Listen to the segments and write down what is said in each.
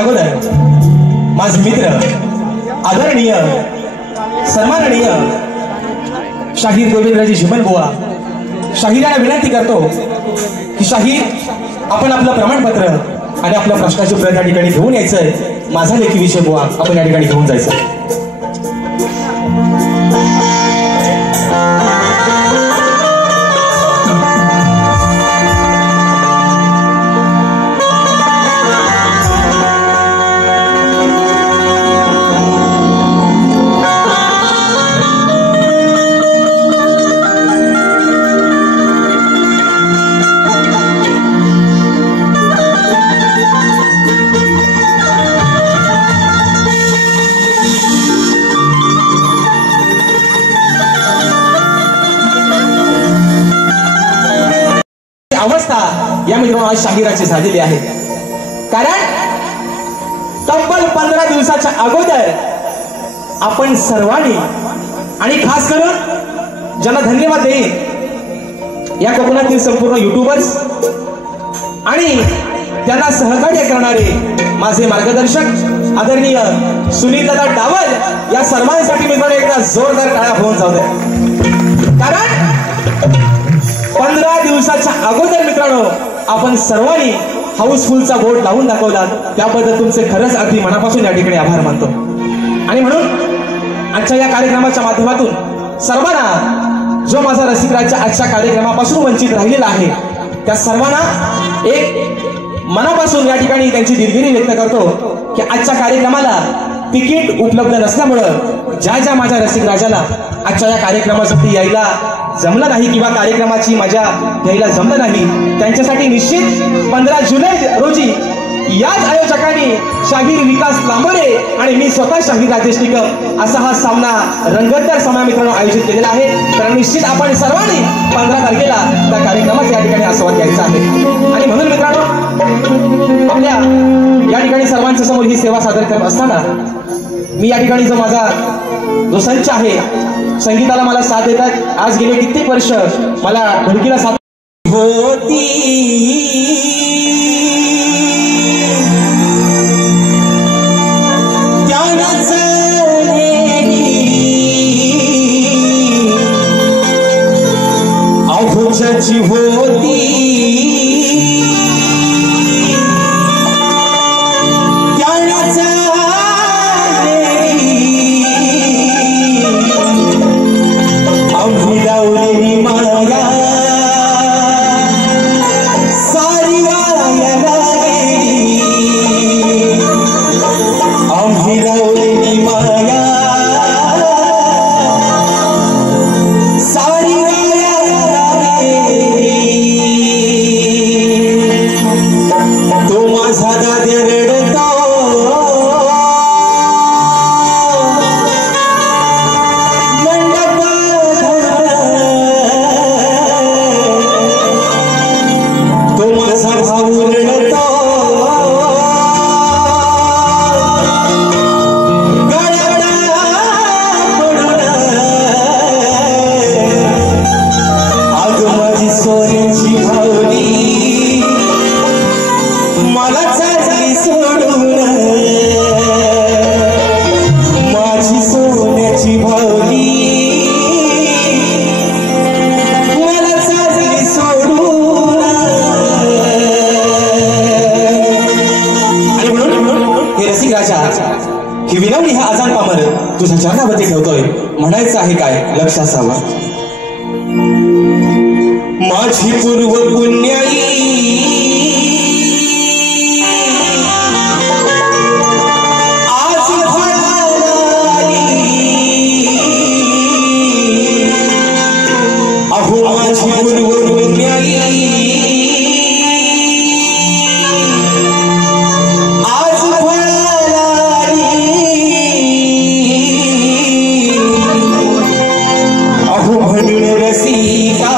अगोदर माझे मित्र आदरणीय सन्माननीय शाहीर गोविंदराजे झिमल बुवा शाहीराला विनंती करतो की शाहीर आपण आपलं प्रमाणपत्र आणि आपल्या प्रश्नाचे उत्तर या ठिकाणी घेऊन यायचंय। माझा लेखी विषय बुवा आपण या ठिकाणी घेऊन जायचं। अवस्था या मित्रांनो आज शाहिराची झालेली आहे। कारण तब्बल 15 दिवसाच्या अगोदर आपण सर्वांनी आणि खास करून ज्यांना धन्यवाद देईन या कोकणातील संपूर्ण युट्यूबर्स आणि त्यांना सहकार्य करणारे माझे मार्गदर्शक आदरणीय सुनील दादा डावल या सर्वांसाठी मित्रांनो एकदा जोरदार टाळ्या होऊन जाऊ द्या। कारण 15 दिवसाच्या अगोदर मित्रांनो आपण सर्वांनी हाऊसफुलचा बोर्ड लावून दाखवला, त्याबद्दल तुमचे खरंच अगदी मनापासून या ठिकाणी आभार मानतो। आणि म्हणून आजच्या या कार्यक्रमाच्या माध्यमातून सर्वांना जो माझा रसिकराजच्या आजच्या कार्यक्रमापासून वंचित राहिलेला आहे त्या सर्वांना एक मनापासून या ठिकाणी त्यांची दिलगिरी व्यक्त करतो की आजच्या कार्यक्रमाला तिकीट उपलब्ध नसल्यामुळं ज्या माझ्या रसिकराजाला आजच्या या कार्यक्रमासाठी यायला जमलं नाही किंवा कार्यक्रमाची मजा घ्यायला जमलं नाही त्यांच्यासाठी निश्चित 15 जुलै रोजी याच आयोजकांनी शाहीर विकास लांबरे आणि मी स्वतः शाहीर राजेश निकम असा हा सामना रंगतदार सामना मित्रांनो आयोजित केलेला आहे। तर निश्चित आपण सर्वांनी 15 तारखेला त्या कार्यक्रमाचा या ठिकाणी आस्वाद घ्यायचा आहे। आणि म्हणून मित्रांनो आपल्या या ठिकाणी सर्वांच्या समोर ही सेवा सादर करत असताना मी या ठिकाणी जो माझा जो संच आहे संगीताला मला साथ देतात आज गेले कित्येक वर्ष मला ढोलकीला साथ होती अवघ्याची होती ही विनवणी हा आजान पामर तुझ्या चरणावरती ठेवतोय म्हणायचं आहे काय लक्ष असावं। माझी पूर्व पुण्याई आज अहो माझी पूर्व पुण्याई रसिका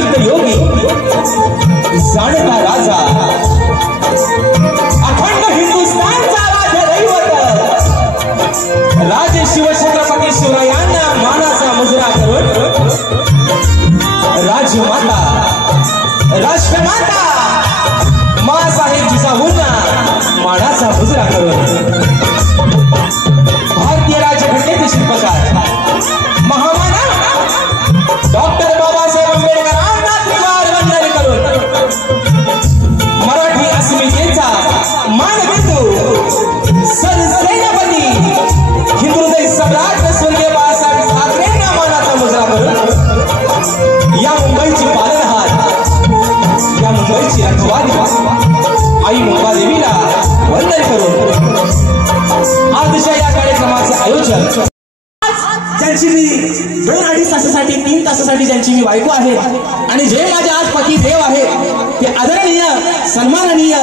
अद्वैत योगी जाणता राजा अखंड हिंदुस्थानचा राजा दैवत राजे शिवछत्रपती शिवरायांना मानाचा मुजरा करून राजमाता राष्ट्रमाता मासाहेब जिजाऊंना मानाचा मुजरा करून भारतीय राज्यघटनेचे शिल्पकार महामानव डॉक्टर बाबासाहेब आंबेडकरांना त्रिवार वंदन करून मराठी अस्मितेचा मानबिंदू सरसेनापती हिंदुहृदय सम्राट स्वर्गीय बाळासाहेब ठाकरेंना मानाचा मुजरा करून या मुंबईची पालनहार या मुंबईची रखवाली आई मुंबादेवीला वंदन करून आजच्या या कार्यक्रमाचे आयोजन ज्यांची मी 2-2.5 तासासाठी 3 तासासाठी ज्यांची मी बायको आहे आणि जे माझे आज पती देव आहे ते आदरणीय सन्माननीय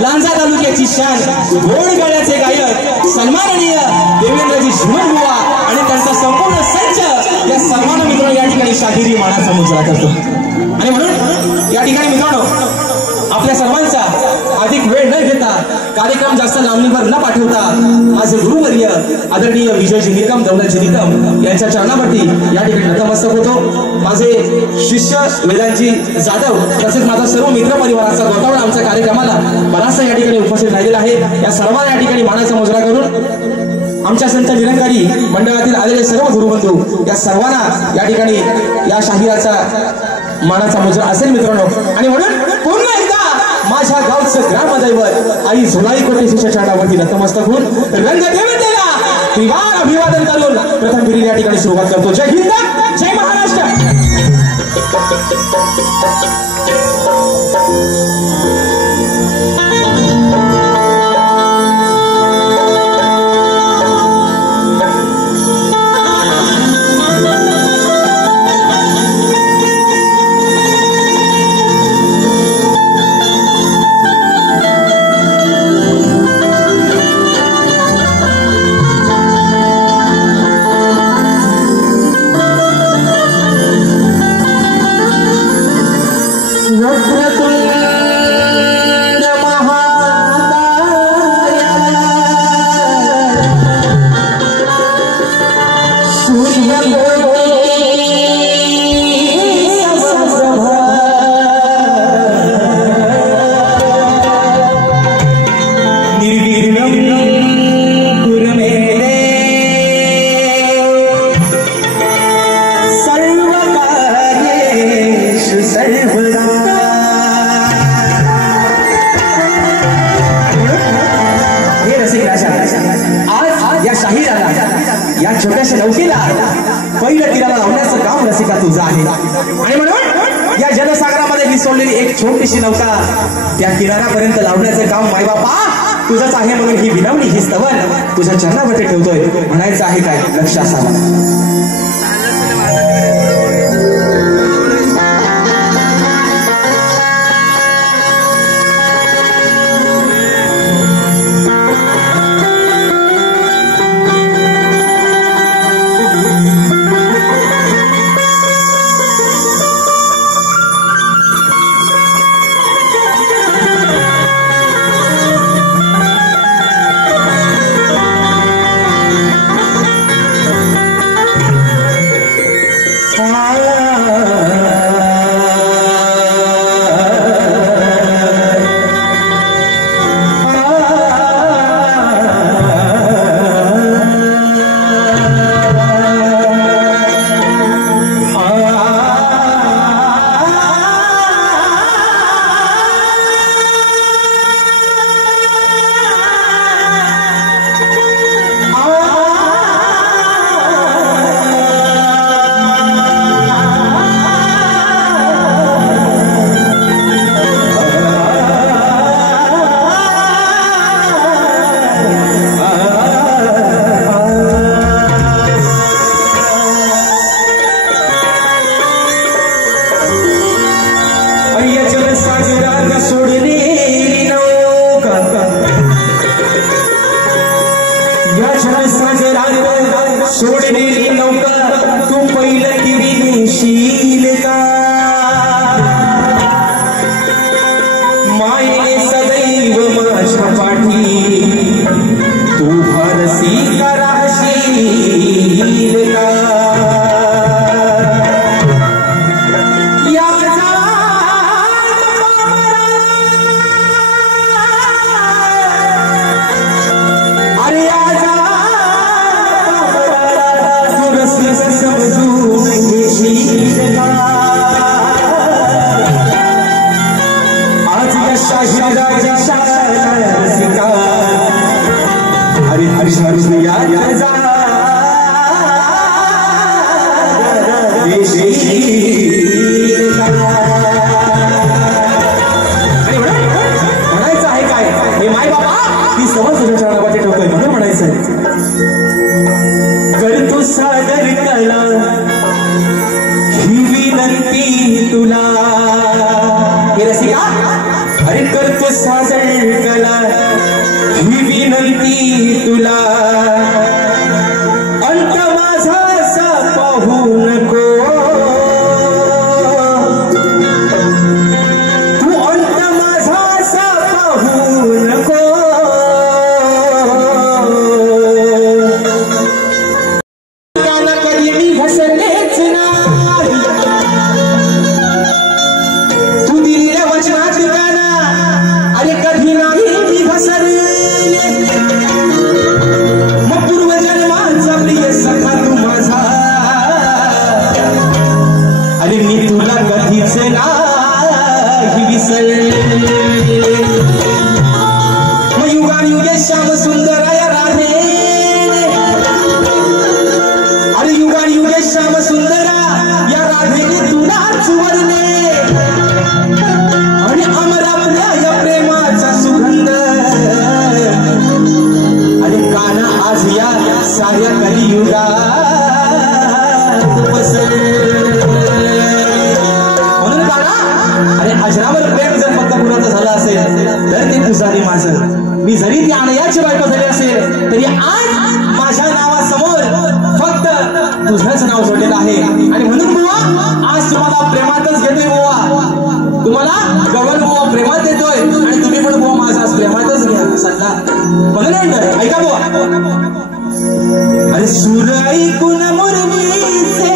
लांजा तालुक्याची शान गोड गाण्याचे गायक सन्माननीय देवेंद्रजी झुमरबुवा आणि त्यांचा संपूर्ण संच या सन्मान मित्रांनो या ठिकाणी शाहिरी मानाचा मुजरा करतो। आणि म्हणून या ठिकाणी मित्रांनो आपल्या सर्वांचा अधिक वेळ न घेता कार्यक्रम जास्त लांबणीवर न पाठवता माझे गुरुवर्य आदरणीय विजयजी निकम दौलतजी निकम यांच्या चरणावरती या ठिकाणी नतमस्तक होतो। माझे शिष्य वेदांतजी जाधव तसेच माझा सर्व मित्र परिवाराचा गौतवण आमच्या कार्यक्रमाला बराचसा या ठिकाणी उपस्थित राहिलेला आहे। या सर्वांना या ठिकाणी मानाचा मुजरा करून आमच्या संत निरंकारी मंडळातील आलेले सर्व गुरुबंधू या सर्वांना या ठिकाणी या शाहिराचा मानाचा मुजरा असेल मित्रांनो। आणि म्हणून पुन्हा एकदा माझ्या गावचं ग्रामदैवत आई झुलाई कोटेशीच्या चरणावरती नतमस्तक होऊन रंगदेवतेला त्रिवार अभिवादन करून प्रथम फेरी या ठिकाणी सुरुवात करतो। जय हिंद जय महाराष्ट्र। या छोट्याशा नौकेला पहिलं तीराला लावण्याचं काम रसिका तुझं आहे। आणि म्हणून या जनसागरामध्ये ही सोडलेली एक छोटीशी नौका त्या किनाऱ्यापर्यंत लावण्याचं काम मायबापा तुझंच आहे। म्हणून ही विनवणी ही स्तवन तुझ्या चरणावरती ठेवतोय। म्हणायचं आहे काय लक्ष असावं। दिसेना ही विसर मग युगायुगे श्याम सुंदर या राधे अरे युगायुगे श्याम सुंदरा या राधेने तुलाच वरले आणि अमर आपल्या या प्रेमाचा सुगंध अरे काना आज या साऱ्या कलियुगात पसरले म्हणून काना अरे अजरावर प्रेम जर फक्त कुणाचं झालं असेल तर ते तुझारी माझं मी जरी ती अनयाची बायको झाली असेल तरी आज माझ्या नावासमोर फक्त तुझंच नाव जोडलेलं आहे आणि म्हणून बुवा आज तुम्हाला प्रेमातच घेतोय बुवा तुम्हाला गगन बुवा प्रेमात देतोय आणि तुम्ही पण बुवा माझा प्रेमातच घ्या सल्ला म्हणून ऐका बुवा अरे सूर ऐकून मुरलीचे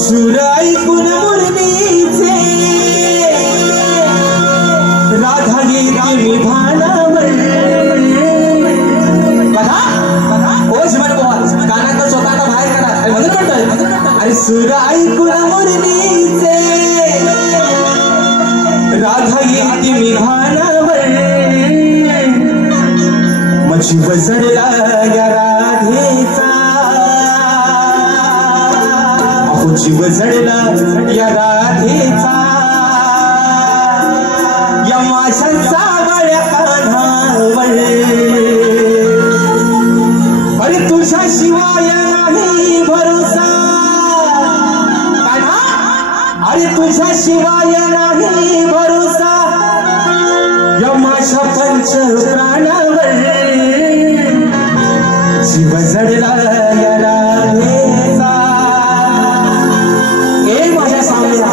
सूर ऐकून मुरलीचे राधा गेली मी भानावर बघा ओ शिवानी बुवा कानात स्वतःला बाहेर काढा अरे म्हणून म्हणतोय अरे सूर ऐकून मुरलीचे राधा गेली मी भानावर जीव जडला या राधेचा जीव जडला या राधेचा या माझ्या जावळ्या कान्हावर अरे तुझ्या शिवाय नाही भरोसा कान्हा अरे तुझ्या शिवाय नाही भरोसा या माझ्या पंच प्राणावर जीव जडला या राधेचा ए माझ्या सावळ्या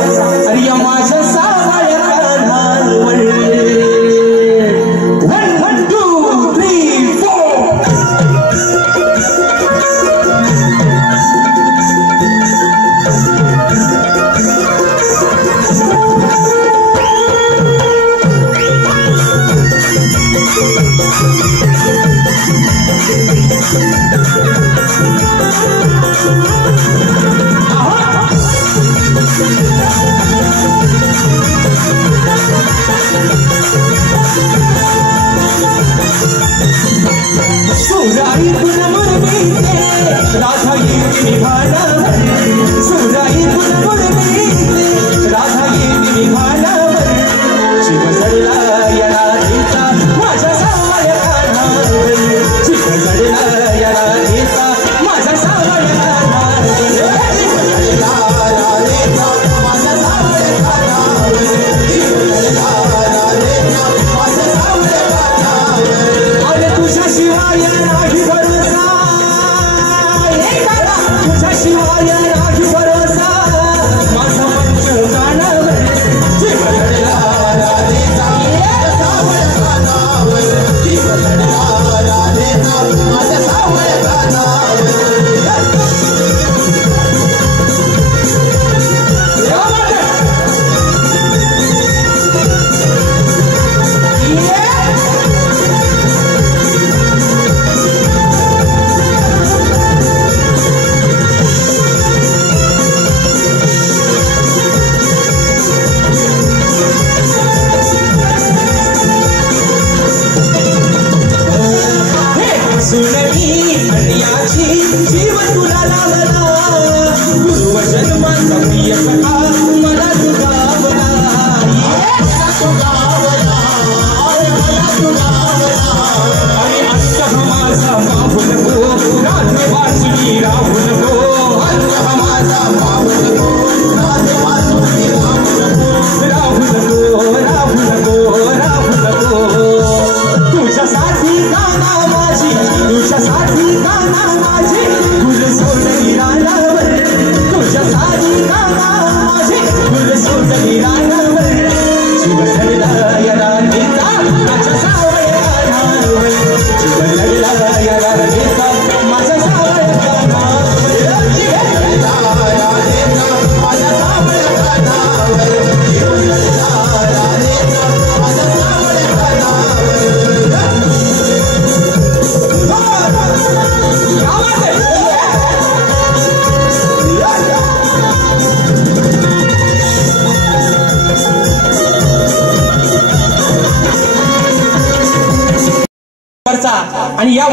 अरे या माझ्या सावळ्या कान्हावर 1 2 3 सुराई पुन मुरलीचे राधा गेली भानावर सुराई पुन मुरलीचे राधा गेली भानावर जीव जडला या राधेचा माझ्या सावळ्या कान्हावर जीव जडला या राधेचा माझ्या सावळ्या कान्हावर जीव जडला राधेचा माझ्या सावळ्या कान्हावर जीव जडला राधेचा माझ्या सावळ्या कान्हावर अरे तुझ्या शिवाय नाही भरोसा तुझ्या शिवाय नाही भरोसा माझा पंच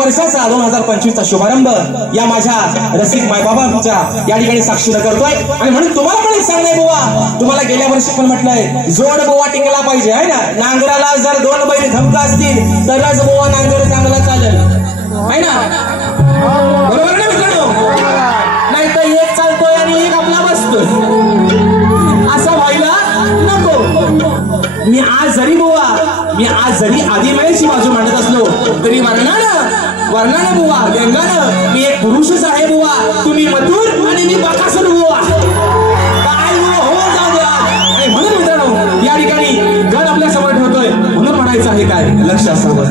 वर्षाचा 2025चा शुभारंभ या माझ्या रसिक मायबाबांच्या या ठिकाणी साक्षीनं करतोय. आणि म्हणून तुम्हाला पण एक सांगणं आहे बुवा, तुम्हाला गेल्या वर्षी पण म्हटलंय जोड बुवा टिंगला पाहिजे आहे ना. नांगराला जर 2 बैल धमका असतील तरच बुवा नांगर चांगला चालेल आहे ना. बरोबर ना मित्रांनो? नाही तर एक चालतोय आणि एक आपला बसतोय, असं व्हायला नको. मी आज जरी आदिमायेची बाजू मांडत असलो तरी वर्णानं बुवा व्यंगानं मी एक पुरुषच आहे बुवा. तुम्ही मथुर आणि मी बकासूर बुवा. काय हो जाऊ द्या. आणि म्हणून मित्रांनो या ठिकाणी गण आपल्या समोर ठेवतोय म्हणून म्हणायचं आहे काय, लक्ष असावं.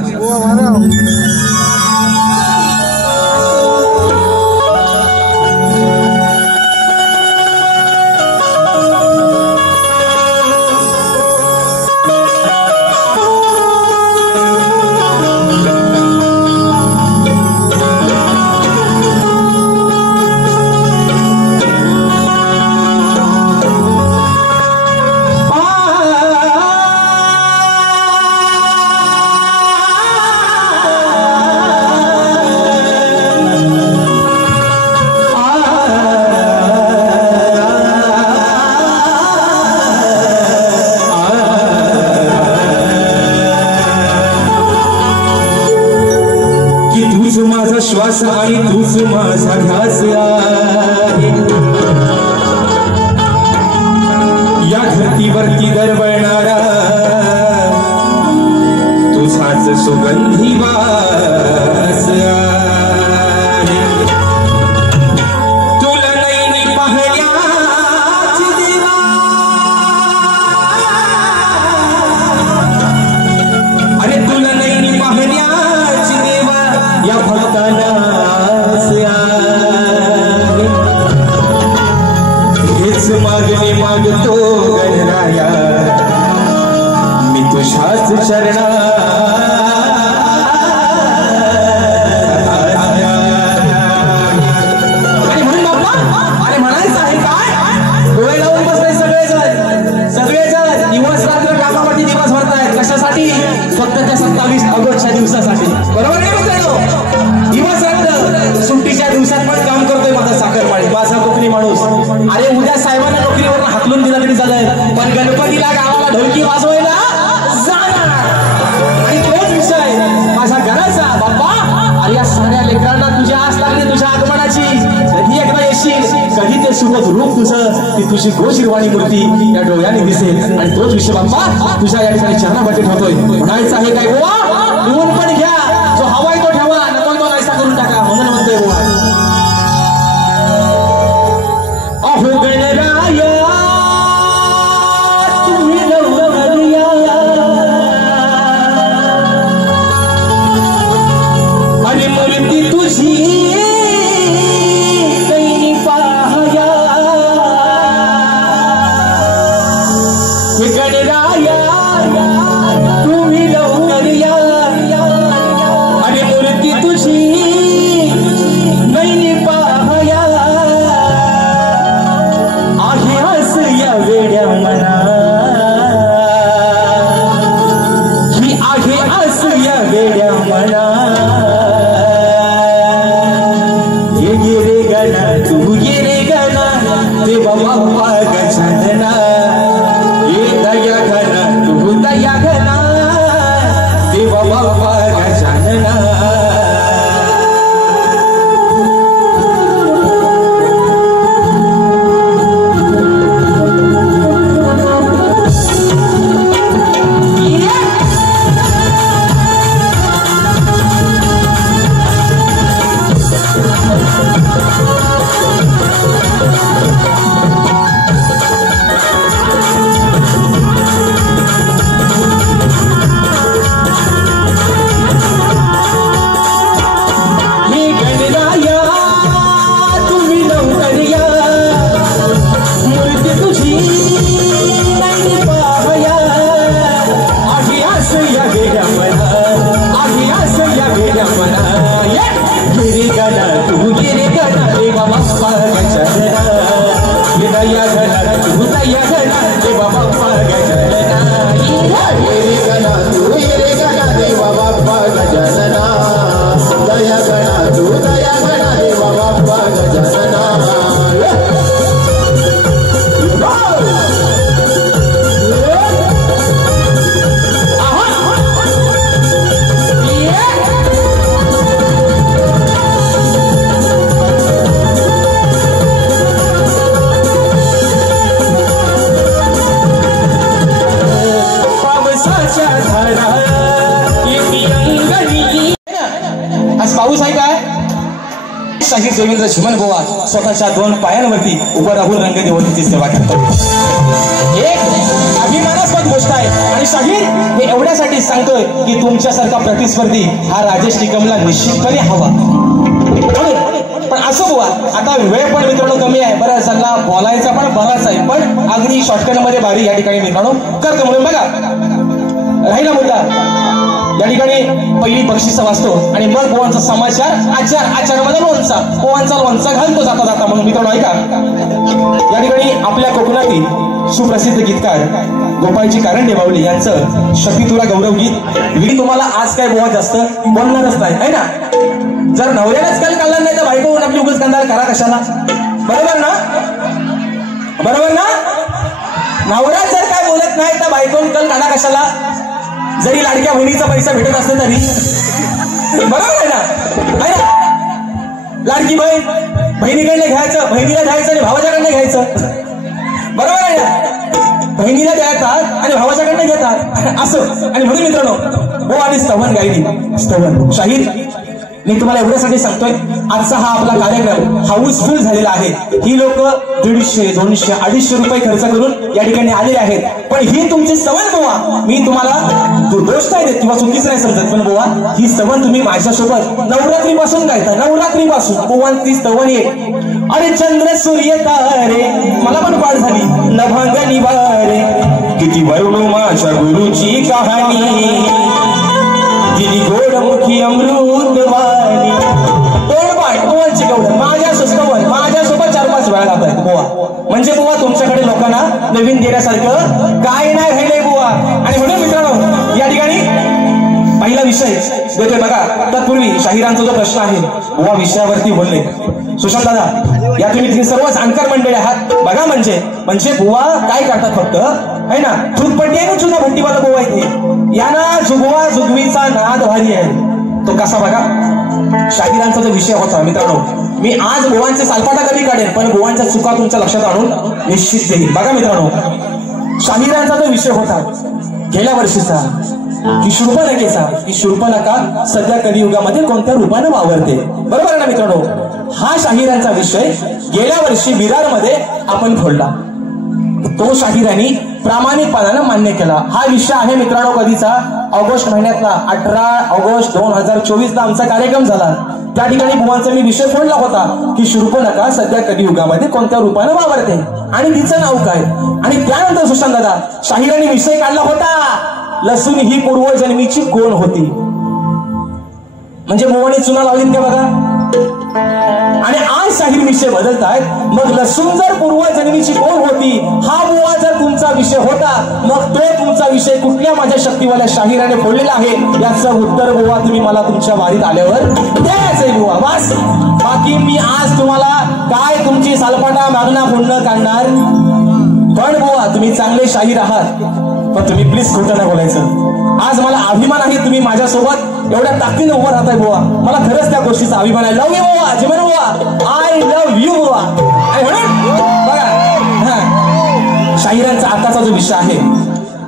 श्वास आणि तूच माझा ध्यास आहे. या धरतीवरती दरवळणारा तुझाच सुगंधी वास आहे. तुला नैनी पाहण्याची देवा, अरे तुला नैनी पाहण्याची देवा या भक्तांना मागणे मागतो गणराया मी तुझ्याच चरणा. आणि म्हणून बाप्पा अरे म्हणायचं आहे काय, डोळे लावून बसले सगळेजण दिवस रात्र कामावरती दिवस भरतायत. कशासाठी? फक्त त्या 27 ऑगस्टच्या दिवसासाठी. बरोबर नाही मित्रांनो? दिवस रात्र सुट्टीच्या दिवसात पण काम करतोय माझा साखरपाळी, माझा कोकणी माणूस. अरे उद्या साहेबांना नोकरीवर हाकलून दिला तरी चालेल, पण गणपतीला गावाला ढोलकी वाजवायला जाणार. आणि तोच विषय माझ्या घराचा बाप्पा. अरे या सगळ्या लेकरांना तुझ्या आस लागली तुझ्या आगमनाची. कधी एकदा येशील, कधी ते सुबोध रूप तुझं, ती तुझी गोशिरवाणी मूर्ती या डोळ्याने दिसेल. आणि तोच विषय बाप्पा तुझ्या या ठिकाणी चरणामध्ये ठेवतोय. म्हणायचं आहे काय बुवा, लिहून पण घ्या, जो हवाय तो ठेवा, नको तो नाहीसा करून टाका. म्हणून म्हणतोय बुवा, अहो गणराया तुम्ही लवकर या, अरे मूर्ती तुझी नैनी पाहया. गणराया तुम्ही लवकर या, अरे मूर्ती तुझी नैनी पाहया. आहे हस या वेड्या मना, ही आहे हस या वेड्या मना. ये रे गणा तू ये रे गणा देवा बाप्पा गजानना. ये दया घना तू दया घना देवा बाप्पा गजानना. चिमन बुवा स्वतःच्या 2 पायांवरती उभं राहून रंगदेवतेची सेवा करतात. एक अभिमानास्पद गोष्ट आहे. आणि शाहीर हे एवढ्यासाठी सांगतोय की तुमच्यासारखा प्रतिस्पर्धी हा राजेश निकमला निश्चितपणे हवा. पण असं बुवा आता वेळ पण मित्रांनो कमी आहे. बरं सल्ला बोलायचा पण बराच आहे, पण अगदी शॉर्टकट मध्ये बारी या ठिकाणी मित्रांनो करतो. म्हणून बघा राहिला मुद्दा या ठिकाणी पहिली बक्षीस वाचतो आणि मग बुवांचा समाचार आचारामध्ये लोणचा बुवांचा लोणचा घालतो जाता जाता. म्हणून मित्रांनो ऐका, या ठिकाणी आपल्या कोकणातील सुप्रसिद्ध गीतकार गोपाळजी कारंडे माऊली यांचं शक्ती तुला गौरव गीत. मी तुम्हाला आज काय बुवा जास्त बोलणारच नाही है ना. जर नवऱ्यालाच काल काढला नाही तर बायको आपली उगाच कंदाल करा कशाला. बरोबर ना, बरोबर ना. नवरा जर काय बोलत नाही तर बायकोन कल काढा कशाला. जरी लाडक्या बहिणीचा पैसा भेटत असते तरी. बरोबर आहे ना, आहे ना. लाडकी बहीण बहिणीकडनं घ्यायचं, बहिणीला द्यायचं आणि भावाच्याकडनं घ्यायचं. बरोबर आहे ना. बहिणीला देतात आणि भावाच्याकडनं घेतात असं. आणि म्हणून मित्रांनो हो आणि स्तवन गायली स्तवन शाहीर मी तुम्हाला एवढ्यासाठी सांगतोय. आजचा हा आपला कार्यक्रम हाऊसफुल झालेला आहे. ही लोक 150, 200, 250 रुपये खर्च करून या ठिकाणी आलेले आहेत. पण ही तुमची स्तवन बुवा मी तुम्हाला दोष नाही देत किंवा चुकीच नाही समजत, पण बुवा ही स्तवन तुम्ही माझ्यासोबत नवरात्रीपासून गायता. नवरात्रीपासून बुवा ती स्तवन ये. अरे चंद्र सूर्य तारे मला पण पाठ झाली नभंग निवारे किती वैभव माझ्या गुरुची कहाणी दिली गोडमुखी अमृत वाणी. दोन पाठ बुवांची गौड माझ्यासोबत 4-5 वेळा गात आहेत बुवा. म्हणजे बुवा तुमच्याकडे लोकांना नवीन देण्यासारखं काय नाही राहिलंय बुवा. आणि म्हणून मित्रांनो या ठिकाणी पहिला विषय देतोय बघा. तत्पूर्वी शाहिरांचा जो प्रश्न आहे बुवा विषयावरती बोलले. सुशांत दादा या तुम्ही सर्व जाणकार मंडळी आहात बघा. म्हणजे बुवा काय करतात फक्त है ना. थुतपट्टी आहे ना चुना भट्टीवाला बुवा इथे याना जुगवा जुगवीचा नाद भारी आहे. तो कसा बघा. शाहिरांचा जो विषय होता मित्रांनो मी आज बुवांचे सालपाटा कमी काढेन पण बुवांच्या चुका तुमच्या लक्षात आणून निश्चित देईल. बघा मित्रांनो शाहिरांचा जो विषय होता गेल्या वर्षीचा की शूर्पणखा सध्या कलियुगामध्ये कोणत्या रूपाने वावरते. बरोबर आहे ना मित्रांनो. हा शाहिरांचा विषय गेल्या वर्षी विरारमध्ये आपण फोडला. तो शाहिरांनी प्रामाणिकपणाने मान्य केला. हा विषय आहे मित्रांनो कधीचा ऑगस्ट महिन्यातला 18 ऑगस्ट 2024 ला आमचा कार्यक्रम झाला. त्या ठिकाणी बुवांचा मी विषय फोडला होता की शूर्पणखा सध्या कलियुगामध्ये कोणत्या रूपाने वावरते आणि तिचं नाव काय. आणि त्यानंतर सुशांत दादा शाहिरांनी विषय काढला होता लसूण ही पूर्वजन्मीची कोण होती. म्हणजे बुवाने चुना लावलीत का बघा. आणि आज शाहीर विषय बदलतायत. मग लसूण जर पूर्वजन्मीची कोण होती हा बुवा जर तुमचा विषय होता मग तो तुमचा विषय कुठल्या माझ्या शक्तीवाल्या शाहिराने फोडलेला आहे याचं उत्तर बुवा तुम्ही मला तुमच्या वारीत आल्यावर द्यायचंय बुवा. बस बाकी मी आज तुम्हाला काय तुमची सालपाटा मागणा पुण्य काढणार. पण बुवा तुम्ही चांगले शाहीर आहात पण तुम्ही प्लीज खोटं नाही बोलायचं. आज मला अभिमान आहे तुम्ही माझ्यासोबत एवढ्या ताकदीने उभं राहताय बुवा. मला खरंच त्या गोष्टीचा अभिमान आहे. लव यू बुवा जीवन बुवा आय लव्ह यू बुवा. आणि म्हणून बघा शाहिरांचा आताचा जो विषय आहे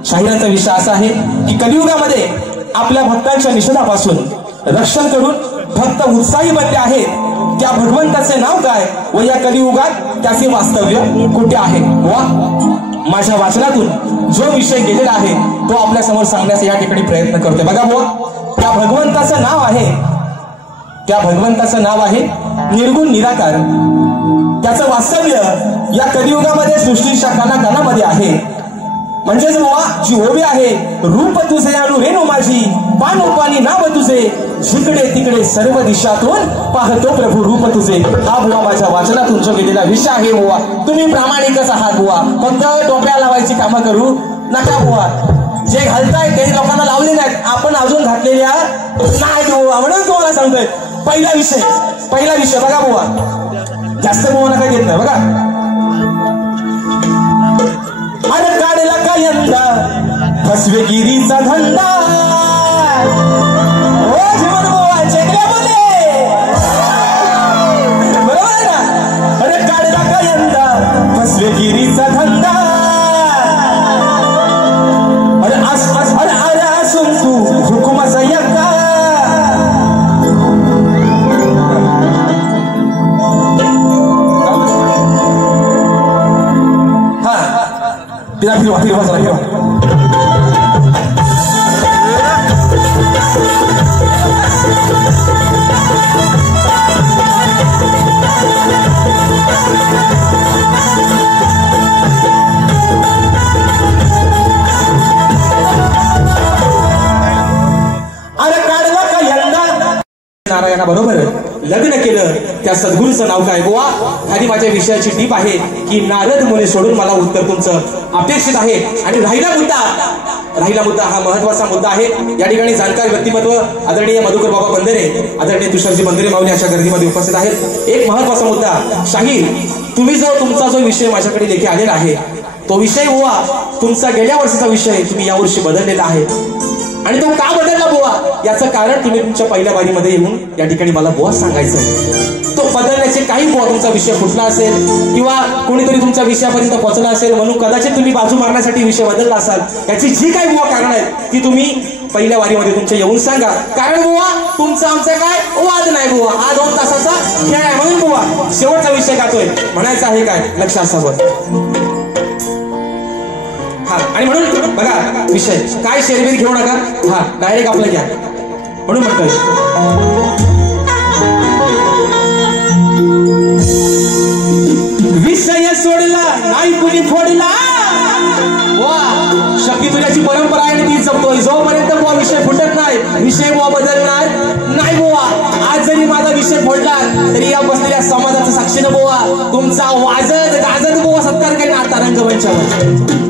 शाहिरांचा विषय असा आहे की कलियुगामध्ये आपल्या भक्तांच्या निषेधापासून रक्षण करून भक्त उत्साही बनले आहेत. त्या भगवंताचे नाव काय व या कलियुगात त्याचे वास्तव्य कुठे आहे. वा माझ्या वाचनातून जो विषय गेलेला आहे तो आपल्या समोर सांगण्याचा या ठिकाणी प्रयत्न करतोय. बघा बुवा त्या भगवंताचं नाव आहे निर्गुण निराकार. त्याचं वास्तव्य या कलियुगामध्ये सृष्टीच्या कानाकानामध्ये आहे. म्हणजेच बुवा जी ओवी आहे रूप तुझे अनु रेणू माझी पान पाणी नाव तुझे जिकडे तिकडे सर्व दिशातून पाहतो प्रभू रूप तुझे. हा बुवा माझ्या वाचनातून जो गेलेला विषय आहे बुवा. तुम्ही प्रामाणिकच आहात बुवा. फक्त टोप्या लावायची कामं करू नका बुवा. जे घालताय ते लोकांना लावले नाहीत आपण अजून घातलेल्या नाही बुवा. म्हणून तुम्हाला सांगतोय पहिला विषय बघा बुवा. जास्त बुवा नका घेत नाही बघा. अरे काढला का यंदा फसवेगिरीचा धंदा हो जीवन बुवा चेकल्यामध्ये. बरोबर आहे ना. अरे काढला का यंदा फसवेगिरीचा धंदा. अरे असून तू हुकुमाचा यक्का फिरवा नारायणा बरोबर लग्न केलं त्या सद्गुरूचं नाव काय बुवा? खाली माझ्या विषयाची टीप आहे की नारद मुनी सोडून मला उत्तर तुमचं अपेक्षित आहे. आणि राहिला मुद्दा हा महत्वाचा मुद्दा आहे. या ठिकाणी जाणकार व्यक्तिमत्व आदरणीय मधुकर बाबा बंदरे, आदरणीय तुषारजी बंदरे माऊली अशा गर्दीमध्ये उपस्थित आहेत. एक महत्वाचा मुद्दा, शाहीर तुम्ही तुमचा जो विषय माझ्याकडे लेखी आलेला आहे तो विषय बुवा तुमचा गेल्या वर्षीचा विषय तुम्ही यावर्षी बदललेला आहे. आणि तो का बदलला बुवा याचं कारण तुम्ही तुमच्या पहिल्या बारीमध्ये येऊन या ठिकाणी मला बुवा सांगायचं. तो बदलण्याचे काही बुवा तुमचा विषय फुटला असेल किंवा कोणीतरी तुमच्या विषयापर्यंत पोहोचला असेल म्हणून कदाचित तुम्ही बाजू मारण्यासाठी विषय बदलला असाल. याची जी काही बुवा कारण आहेत ती तुम्ही पहिल्या वारीमध्ये तुमच्या येऊन सांगा. कारण बुवा तुमचा आमचा काय वाद नाही बुवा, हा 2 तासाचा खेळ आहे म्हणून बुवा शेवटचा विषय गातोय म्हणायचा आहे काय लक्ष असावं. हा आणि म्हणून बघा विषय काय शेरबीर घेऊ नका, हा डायरेक्ट आपलं घ्या म्हणून म्हणतोय. विषय सोडला नाही कुणी फोडला, वा शक्ती तुझ्याची परंपरा आहे ती जपतोय. जोपर्यंत बुवा विषय फुटत नाही विषय बुवा बदलणार नाही बुवा. आज जरी माझा विषय फोडला तरी या बसलेल्या समाजाचं साक्षीनं बुवा तुमचा वाजत गाजत बुवा सत्कार करणार आता रंगमंचावर.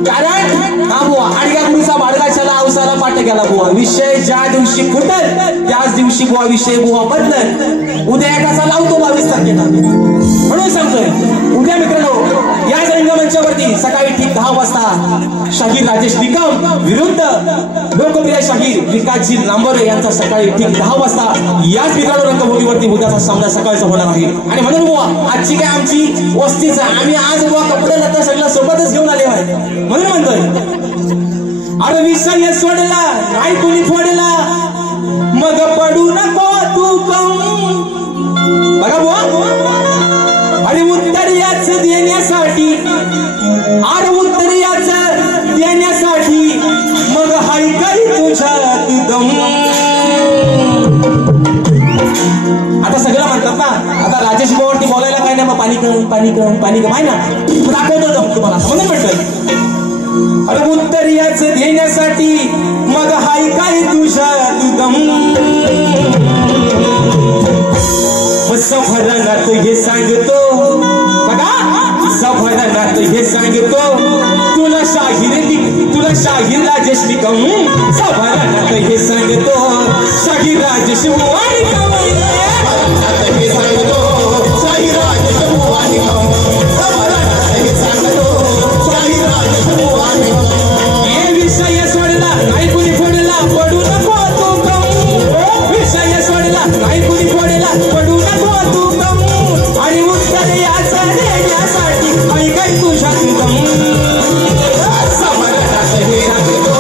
कारण हा बुवा अडग्या गुरुचा बाळगाच्याला अवसाला पाठ गेला बुवा. विषय ज्या दिवशी फुटल त्याच दिवशी बुवा विषय बुवा बदलल. उद्या एकाचा लावतो 22 तारखेला म्हणून सांगतोय. उद्या मित्रांनो याच रंगमंचावरती सकाळी ठीक 10 वाजता शाहीर राजेश निकम विरुद्ध लोकप्रिय शाहीर विकासजी लांबोरे यांचा सकाळी ठीक 10 वाजता याच मित्रांनो रंगभूमीवरती उद्याचा सामना सकाळचा होणार आहे. आणि म्हणून बुवा आजची काय आमची वस्तीच आम्ही आज बुवा कपडे लत्ता सगळं सोबतच घेऊन आले आहे म्हणून म्हणतोय. अरे विषय सोडला नाही कुणी फोडला मग पडू नको तू कम. बघा बुवा आणि उत्तर याच देण्यासाठी, अरे उत्तर याच देण्यासाठी मग हाय काही तुझ्यात दम. आता सगळं म्हणतात ना आता राजेश भाऊवरती बोलायला काय नाही मग पाणी कम आहे ना दाखवतो दम तुम्हाला म्हणून म्हणतोय. अरे उत्तर याच देण्यासाठी मग हाय काय तुझ्यात दम. सफरानात हे सांगतो बघा सफरानात हे सांगतो तुला शाहीर राजेश निकम. सफरानात हे सांगतो शाहीर राजेश निकम हे सांगतो शाहीर राजेश निकम. सफरानात हे सांगतो शाहीर राजेश निकम. हे विषय सोडला नाही कुणी फोडला पडू नको तू कम. विषय सोडला नाही कुणी फोडला पडू नको तू कम. आणि उत्तर याचं देण्यासाठी ऐकाय तुझ्या दम. समरनात हे सांगतो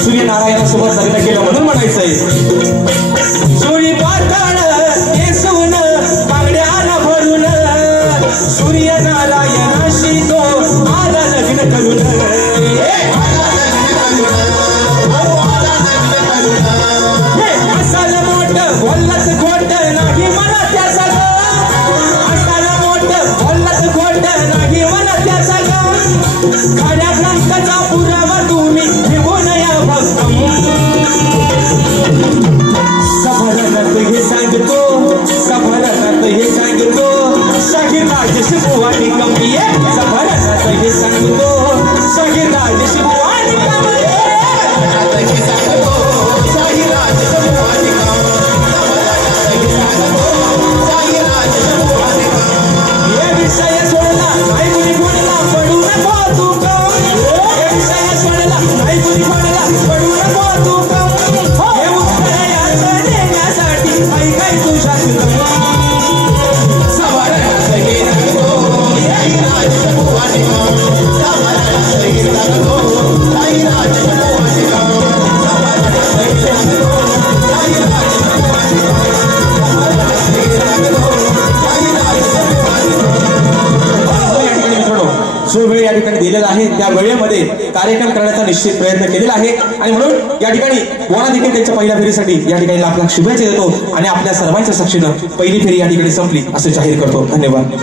सूर्यनारायणासोबत लग्न केलं म्हणून म्हणायचंय. सूर्य पाताळ येसून बांगड्याला भरून सूर्यनारायणाशी तो आला लग्न करून. असाल मोठ बोललाच खोट नाही मला त्याचा ग. असाल मोठ बोललाच खोट नाही मला त्याचा ग. खऱ्या ग्रंथाचा पुरावा तुम्ही घेऊन या भक्तम. सफरानात हे सांगतो शाहीर राजेश बुवा निकम. सफरानात हे सांगतो शाहीर राजेश बुवा निकम. शाहीर राजेश तू हे उत्तर याचं देण्यासाठी ऐकाय तुझ्या सवारणात गेला गो याई राजकुमारी सवारणात गेला गो याई राजकुमारी सवारणात गेला गो याई राजकुमारी सवारणात गेला गो याई राजकुमारी। जो वेळ या ठिकाणी दिलेला आहे त्या वेळेमध्ये कार्यक्रम करण्याचा निश्चित प्रयत्न केलेला आहे आणि म्हणून या ठिकाणी कोणा देखील त्यांच्या पहिल्या फेरीसाठी या ठिकाणी आपला शुभेच्छा देतो आणि आपल्या सर्वांच्या साक्षीनं पहिली फेरी या ठिकाणी संपली असं जाहीर करतो। धन्यवाद।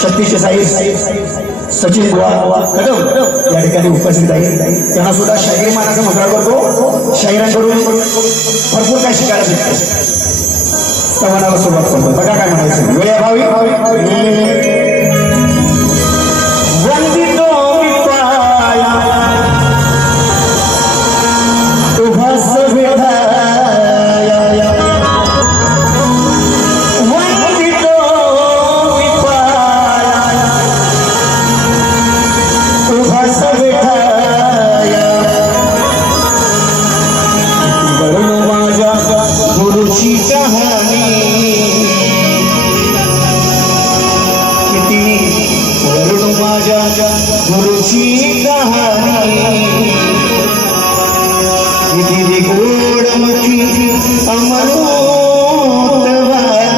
शक्तीचे साहेब सचिन बुवा कदम या ठिकाणी उपस्थित आहेत. त्यांना सुद्धा शाहीर मानाचा मुद्रा करतो. शाहिरांकडून भरपूर काही शिकायला भेटतं. संवादाला सुरुवात करतो. बघा काय म्हणायचं वेळेअभावी वंदितो विपाया गुरुची कहाणी किती वरुण माझ्या गुरुची कहाणी किती गोडमुखी अमृत वाणी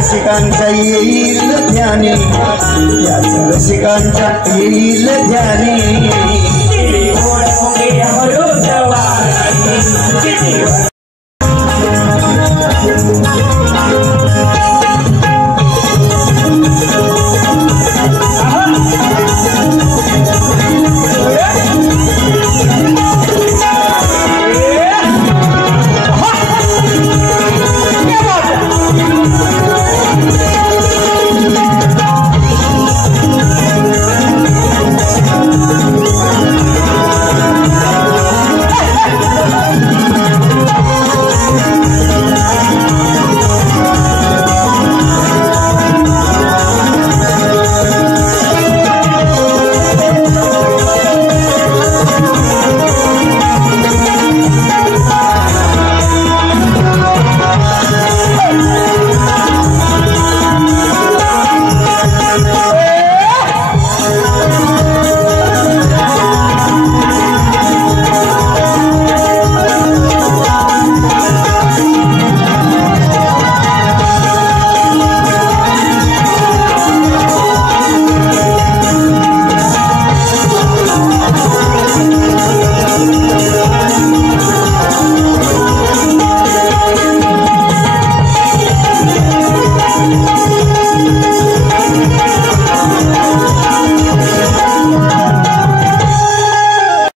रसिकांच्या येईल ध्यानी, याच रसिकांच्या येईल ध्यानी.